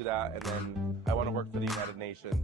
do that, and then I want to work for the United Nations.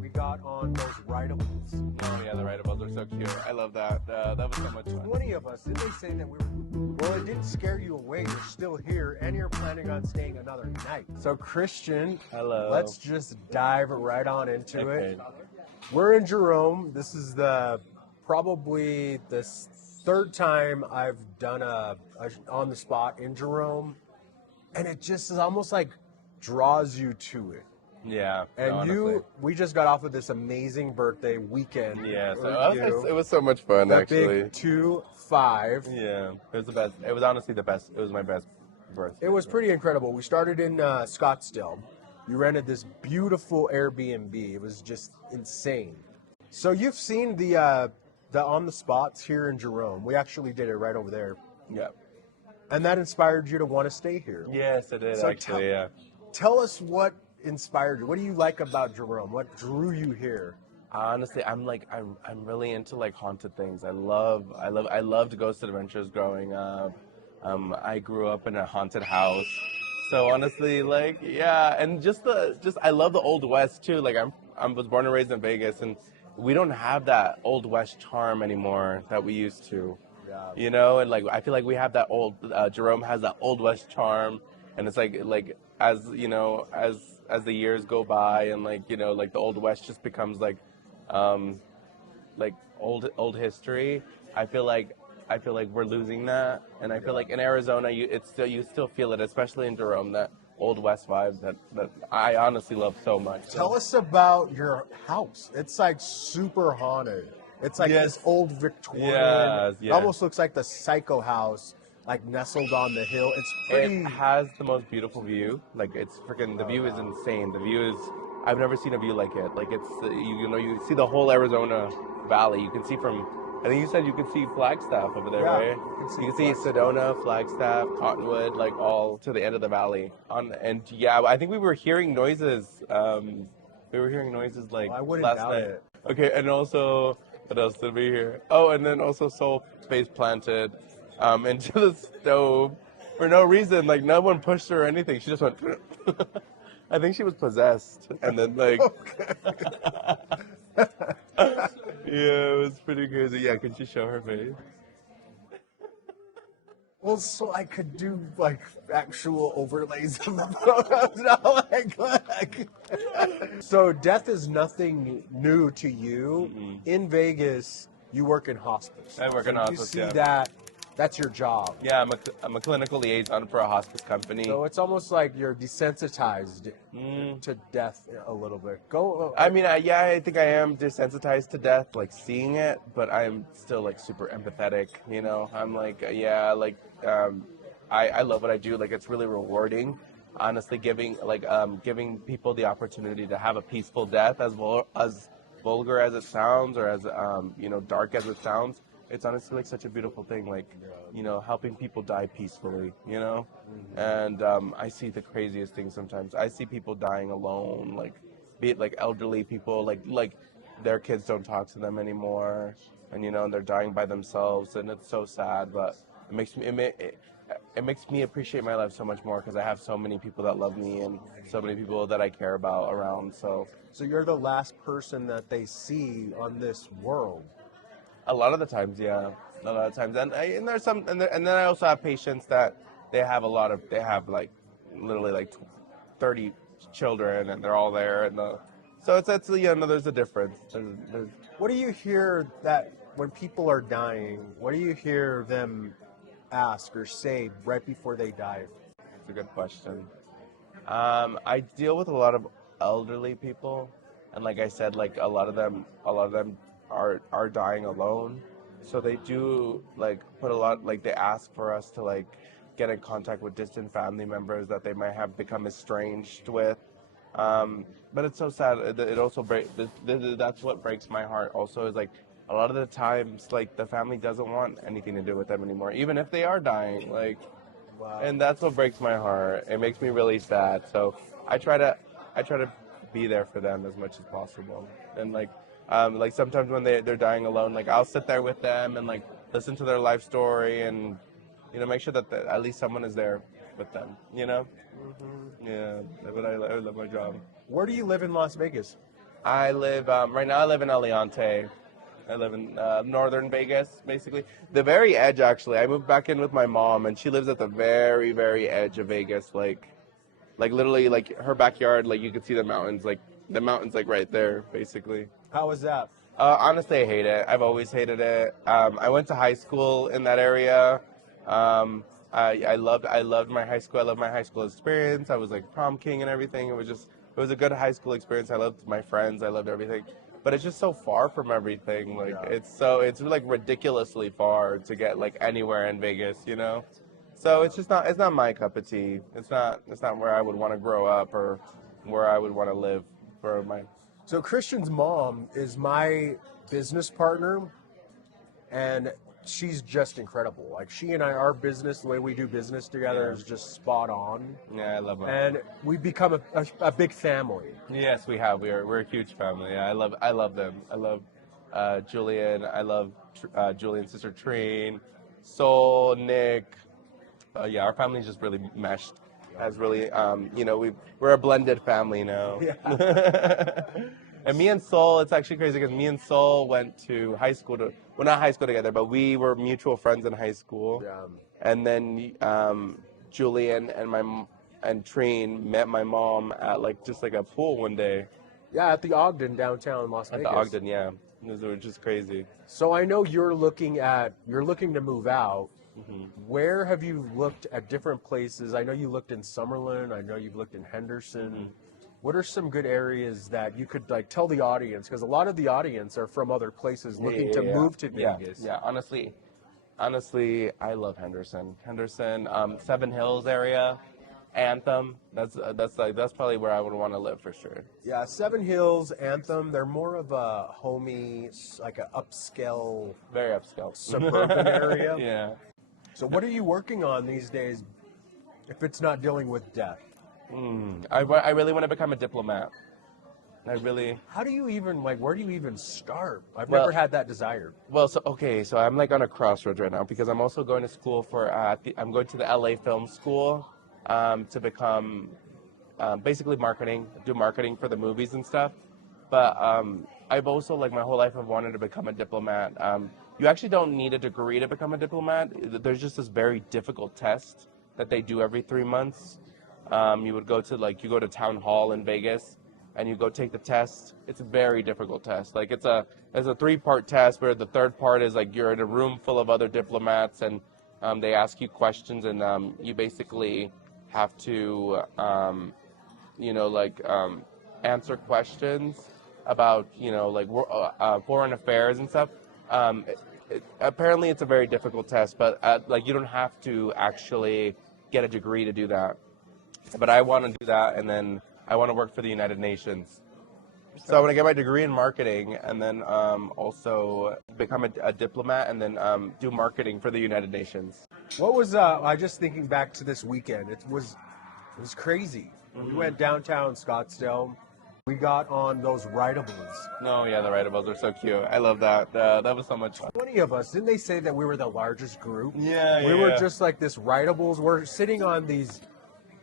We got on those rideables. Oh yeah, the rideables are so cute. I love that. That was so much fun. 20 of us. Didn't they say that we were... Well, it didn't scare you away. You're still here, and you're planning on staying another night. So, Christian, Hello. let's just dive right on into Okay. it. We're in Jerome. This is probably the third time I've done a on the spot in Jerome, and it just is almost like draws you to it. Yeah. And honestly. we just got off of this amazing birthday weekend. Yeah. for So you. it was so much fun, That actually. big 2-5. Yeah. It was the best. It was honestly the best. It was my best birthday. It was pretty incredible. We started in Scottsdale. You rented this beautiful Airbnb. It was just insane. So you've seen the on the spots here in Jerome. We actually did it right over there, Yeah. and that inspired you to want to stay here. Yes, it did So actually. Yeah. Tell us what inspired you. What do you like about Jerome? What drew you here? Honestly, I'm really into like haunted things. I loved ghost adventures growing up. I grew up in a haunted house. So honestly, like yeah, and I love the Old West too. Like I was born and raised in Vegas, and we don't have that Old West charm anymore that we used to. Yeah. You know, and like I feel like we have that old Jerome has that Old West charm, and it's like as you know as the years go by, and like you know like the Old West just becomes like old history. I feel like we're losing that, and I feel like in Arizona you still feel it, especially in Jerome, that Old West vibe that I honestly love so much. So. Tell us about your house. It's like super haunted. It's like Yes. this old Victorian. Yes, It yes. almost looks like the Psycho house, like nestled on the hill. It's pretty. It has the most beautiful view. Like it's freaking. The view is insane. The view is. I've never seen a view like it. Like it's. You see the whole Arizona Valley. You can see from. I think you said you could see Flagstaff over there, Yeah, right? you can see Sedona, Flagstaff, Cottonwood, like all to the end of the valley. And yeah, I think we were hearing noises. We were hearing noises like I wouldn't last doubt night. it. Okay, and also what else did we hear? Oh, and then also Soul face planted into the stove for no reason. Like no one pushed her or anything. She just went. I think she was possessed, and then like. Yeah, it was pretty crazy. Yeah, could you show her face? Well, so I could do like actual overlays of the photos. Not like. So death is nothing new to you. Mm-hmm. In Vegas, you work in hospice. I work in So hospice, You see yeah. that? That's your job. Yeah, I'm a clinical liaison for a hospice company. So it's almost like you're desensitized Mm. to death a little bit. I mean, I think I am desensitized to death, like seeing it, but I'm still like super empathetic. You know, I'm like, yeah, like I love what I do. Like it's really rewarding. Honestly, giving people the opportunity to have a peaceful death, as vulgar as it sounds, or as dark as it sounds. It's honestly like such a beautiful thing, like, you know, helping people die peacefully, you know? And I see the craziest things sometimes. I see people dying alone, like, be it like elderly people, like their kids don't talk to them anymore, and, you know, and they're dying by themselves, and it's so sad, but it makes me appreciate my life so much more because I have so many people that love me and so many people that I care about around, so. So you're the last person that they see on this world. A lot of the times, yeah. A lot of times, and there's some, and then I also have patients that they have like literally like 30 children, and they're all there, and so it's there's a difference. There's, What do you hear that when people are dying? What do you hear them ask or say right before they die? It's a good question. I deal with a lot of elderly people, and like I said, like a lot of them are dying alone. So they do like put a lot, like they ask for us to like get in contact with distant family members that they might have become estranged with. But it's so sad. It also that's what breaks my heart. Also, is like a lot of the times, like the family doesn't want anything to do with them anymore, even if they are dying. Like, Wow. and that's what breaks my heart. It makes me really sad. So I try to be there for them as much as possible. And like sometimes when they're dying alone, like I'll sit there with them and like listen to their life story and, you know, make sure that at least someone is there with them, you know? Yeah, but I love my job. Where do you live in Las Vegas? I live, right now I live in Aliante. I live in northern Vegas, basically. The very edge, actually. I moved back in with my mom, and she lives at the very, very edge of Vegas. Like literally, like her backyard, like you could see the mountains, like right there, basically. How was that? Honestly, I hate it. I've always hated it. I went to high school in that area. I loved my high school. I loved my high school experience. I was like prom king and everything. It was a good high school experience. I loved my friends. I loved everything. But it's just so far from everything. Like it's like ridiculously far to get like anywhere in Vegas, you know? So it's not my cup of tea. It's not where I would want to grow up or where I would want to live for my. So Christian's mom is my business partner, and she's just incredible. Like she and I, our business, the way we do business together is just spot on. Yeah, I love her. And we've become a big family. Yes, we have. We're a huge family. Yeah, I love them. I love Julian. I love Julian's sister Trine, Sol, Nick. Yeah, our family's just really meshed. Has really, you know, we're a blended family now. Yeah. And me and Sol, it's actually crazy because me and Sol went to high school well, not high school together, but we were mutual friends in high school. Yeah. And then Julian and Trine met my mom at just like a pool one day. Yeah, at the Ogden downtown Las Vegas. At the Ogden, yeah. It was just crazy. So I know you're looking to move out. Mm-hmm. Where have you looked at different places? I know you looked in Summerlin. I know you've looked in Henderson. Mm-hmm. What are some good areas that you could like tell the audience? Because a lot of the audience are from other places looking to move to Vegas. Yeah, honestly, I love Henderson. Seven Hills area, Anthem. That's probably where I would want to live for sure. Yeah, Seven Hills, Anthem. They're more of a homey, like a upscale, Very upscale suburban area. Yeah. So what are you working on these days? If it's not dealing with death. I really want to become a diplomat. How do you even where do you even start? I've Well- never had that desire. Well, so I'm like on a crossroads right now because I'm also going to school for I'm going to the LA Film School to become basically do marketing for the movies and stuff. But I've also my whole life I've wanted to become a diplomat. You actually don't need a degree to become a diplomat. There's just this very difficult test that they do every 3 months. You would go to you go to town hall in Vegas and you go take the test. It's a very difficult test. It's a 3-part test where the third part is you're in a room full of other diplomats and they ask you questions and you basically have to answer questions about foreign affairs and stuff. Apparently it's a very difficult test, but you don't have to actually get a degree to do that. But I want to do that, and then I want to work for the United Nations. So I want to get my degree in marketing, and then also become a diplomat, and then do marketing for the United Nations. What was I just thinking back to this weekend? It was crazy. We went downtown Scottsdale. We got on those rideables. No, yeah, the rideables are so cute. I love that. That was so much fun. 20 of us. Didn't they say that we were the largest group? Yeah, We were just like this rideables. We're sitting on these.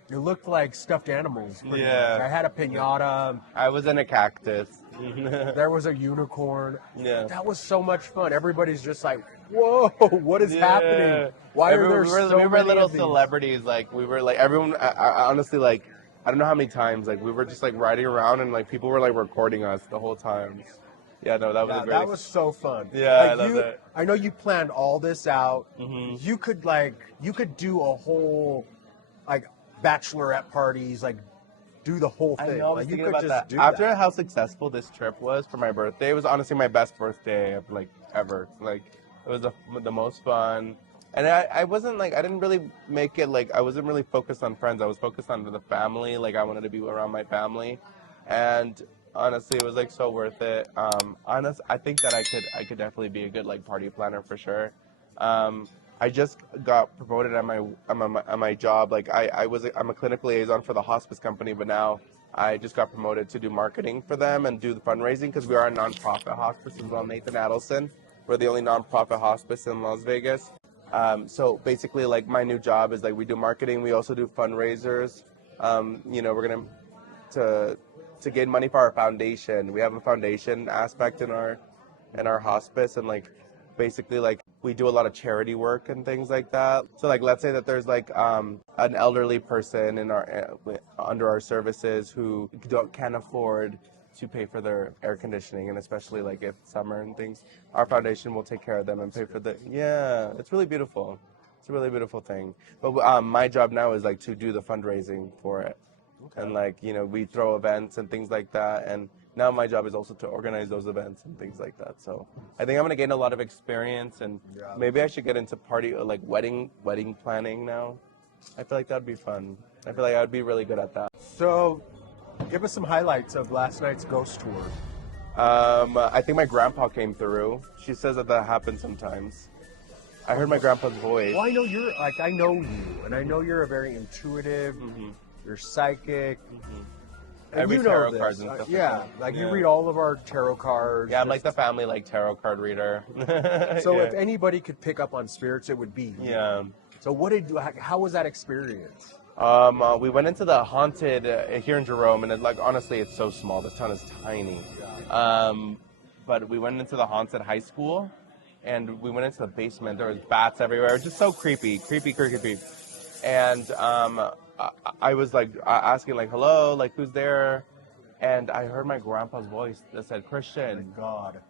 It looked like stuffed animals. Pretty much. I had a piñata. I was in a cactus. There was a unicorn. Yeah. That was so much fun. Everybody's just like, whoa, what is happening? Why are there so many we were little of these? celebrities. We were everyone. I honestly I don't know how many times we were just riding around and people were recording us the whole time. Yeah, no, that was a great. That was so fun. Yeah, I love that. I know you planned all this out. Mm-hmm. You could do a whole bachelorette parties, do the whole thing. I know, I was you thinking could about just that. do After that. how successful this trip was for my birthday, it was honestly my best birthday of ever. It was the most fun. And I wasn't I didn't really make it I wasn't really focused on friends. I was focused on the family. I wanted to be around my family. And honestly, it was so worth it. I think that I could definitely be a good party planner for sure. I just got promoted at my job. I'm a clinical liaison for the hospice company, but now I just got promoted to do marketing for them and do the fundraising because we are a nonprofit hospice as well. Nathan Adelson, we're the only nonprofit hospice in Las Vegas. So basically, like my new job is like we do marketing. We also do fundraisers. We're gonna to get money for our foundation. We have a foundation aspect in our hospice, and like basically like we do a lot of charity work and things like that. So like let's say that there's like an elderly person in our under our services who can't afford to pay for their air conditioning, and especially like if summer and things, our foundation will take care of them and pay for the it's really beautiful. It's a really beautiful thing. But my job now is like to do the fundraising for it. Okay. And like, we throw events and things like that. And now my job is also to organize those events and things like that. So I think I'm going to gain a lot of experience, and maybe I should get into like wedding planning now. I feel like that'd be fun. I feel like I'd be really good at that. So give us some highlights of last night's ghost tour. I think my grandpa came through. She says that happens sometimes. I heard my grandpa's voice. Well, I know I know you, and I know you're a very intuitive, you're psychic. And Every tarot cards and stuff. You read all of our tarot cards. Yeah, I'm like the family tarot card reader. So if anybody could pick up on spirits, it would be you. Yeah. So how was that experience? We went into the haunted here in Jerome, and honestly, it's so small. This town is tiny. But we went into the haunted high school, and we went into the basement. There was bats everywhere. It was just so creepy. And I was like asking like, hello, like who's there? And I heard my grandpa's voice that said Christian. Thank God.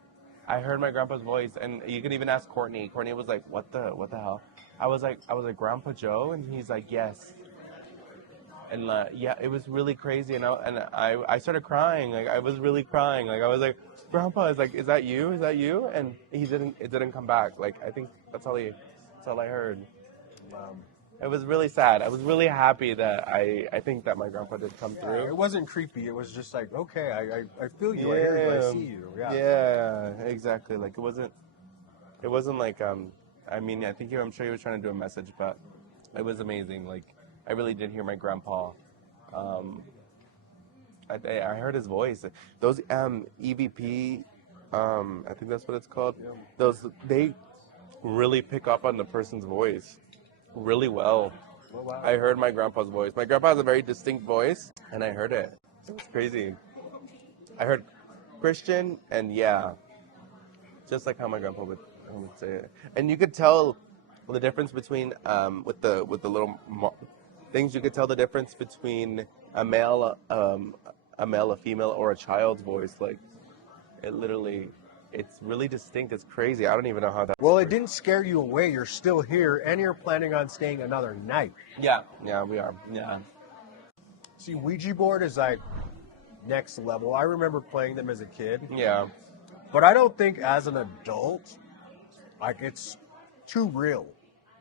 I heard my grandpa's voice, and you could even ask Courtney. Courtney was like, what the hell? I was like, Grandpa Joe, and he's like, yes. And it was really crazy, and I started crying. Like I was really crying. Like I was like, Grandpa, is that you? Is that you? And it didn't come back. Like I think that's all I heard. It was really sad. I was really happy that I think that my grandpa did come through. It wasn't creepy. It was just like, okay, I feel you. I hear you. I see you. Yeah, exactly. Like it wasn't like I'm sure he was trying to do a message, but it was amazing. Like I really did hear my grandpa. I heard his voice. Those EVP, I think that's what it's called. Yeah. They really pick up on the person's voice really well. Oh, wow. I heard my grandpa's voice. My grandpa has a very distinct voice, and I heard it. It was crazy. I heard Christian, and just like how my grandpa would say it. And you could tell the difference between with the little things. You could tell the difference between a male, a female, or a child's voice. Like it's really distinct. It's crazy. I don't even know how that. Well, it didn't scare you away. You're still here, and you're planning on staying another night. Yeah, we are. Yeah. See, Ouija board is like next level. I remember playing them as a kid. Yeah. But I don't think as an adult, like it's too real.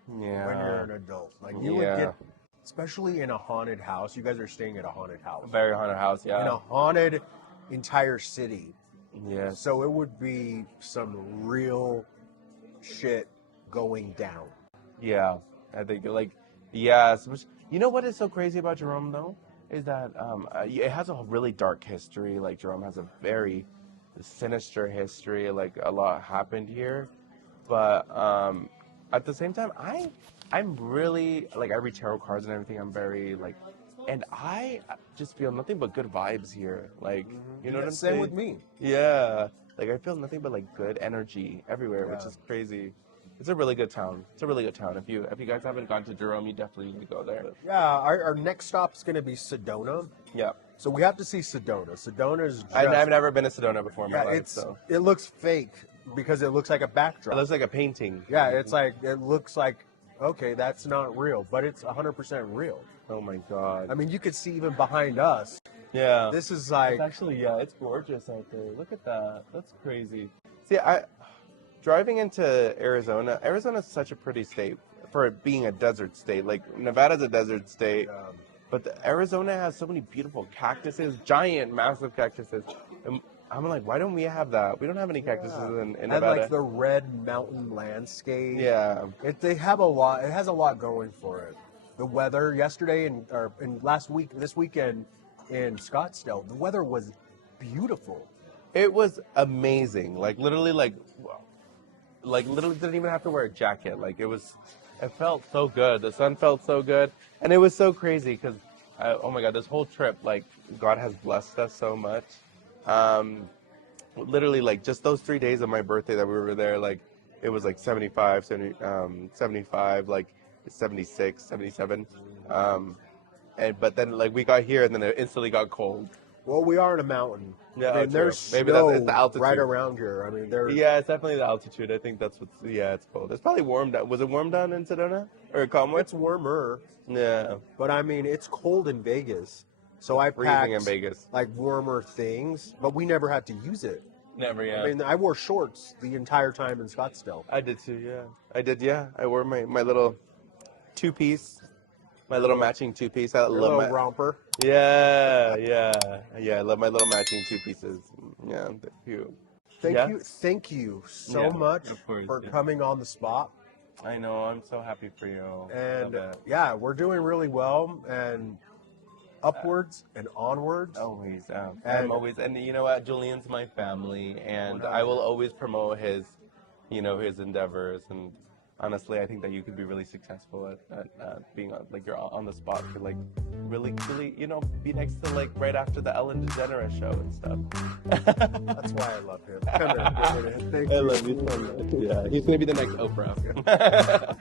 Yeah. When you're an adult, like you would get, especially in a haunted house. You guys are staying at a haunted house. Very haunted house. Yeah. In a haunted entire city. Yeah. So it would be some real shit going down. Yeah, I think you know what is so crazy about Jerome though is that it has a really dark history. Like Jerome has a very sinister history. Like a lot happened here, but at the same time, I'm really like I read tarot cards and everything. I'm very like. And I just feel nothing but good vibes here. Like, you know what I'm saying? Same with me. Yeah. Like, I feel nothing but, like, good energy everywhere, which is crazy. It's a really good town. If you guys haven't gone to Jerome, you definitely need to go there. Yeah, our next stop's going to be Sedona. Yeah. So we have to see Sedona. Sedona is just... I've never been to Sedona before in my life, so... It looks fake because it looks like a backdrop. It looks like a painting. Yeah, it looks like, okay, that's not real, but it's 100% real. Oh my God. I mean, you could see even behind us. Yeah. This is like... It's actually, it's gorgeous out there. Look at that. That's crazy. See, driving into Arizona is such a pretty state for it being a desert state. Like, Nevada's a desert state, but Arizona has so many beautiful cactuses, giant, massive cactuses. And I'm like, why don't we have that? We don't have any cactuses in Nevada. And like the red mountain landscape. Yeah. They have a lot. It has a lot going for it. The weather yesterday and this weekend in Scottsdale, the weather was beautiful. It was amazing. Like literally, like like literally didn't even have to wear a jacket. Like it felt so good. The sun felt so good, and it was so crazy because, oh my God, this whole trip, like God has blessed us so much. Literally, like just those 3 days of my birthday that we were there, like it was like 75, 75, like 76, 77. But then like we got here and then it instantly got cold. Well, we are in a mountain. Yeah, I mean, true. there's Maybe snow it's the altitude right around here. I mean, there's Yeah, it's definitely the altitude. I think that's what's. Yeah, it's cold. It's probably warm down. Was it warm down in Sedona or Commonwealth? it's warmer, Yeah, but I mean, it's cold in Vegas. So I freezing packed in Vegas. like warmer things, but we never had to use it. Never. Yeah, I mean, I wore shorts the entire time in Scottsdale. I did too. Yeah, I did. Yeah, I wore my little two piece, my little matching two piece. I Your love little my. romper. Yeah. I love my little matching two pieces. Yeah, they're cute. Yeah? Thank you so Yeah, much of course, for yeah. coming on the spot. I know. I'm so happy for you. And Love it. yeah, we're doing really well and upwards and onwards. Always. I'm And- always, and you know what? Julian's my family, and I will always promote his, his endeavors. And honestly, I think that you could be really successful at being on, like you're on the spot for like really, be next to like right after the Ellen DeGeneres show and stuff. That's why I love him. Come here. Thank I you. love you so much. Yeah, he's gonna be the next Oprah.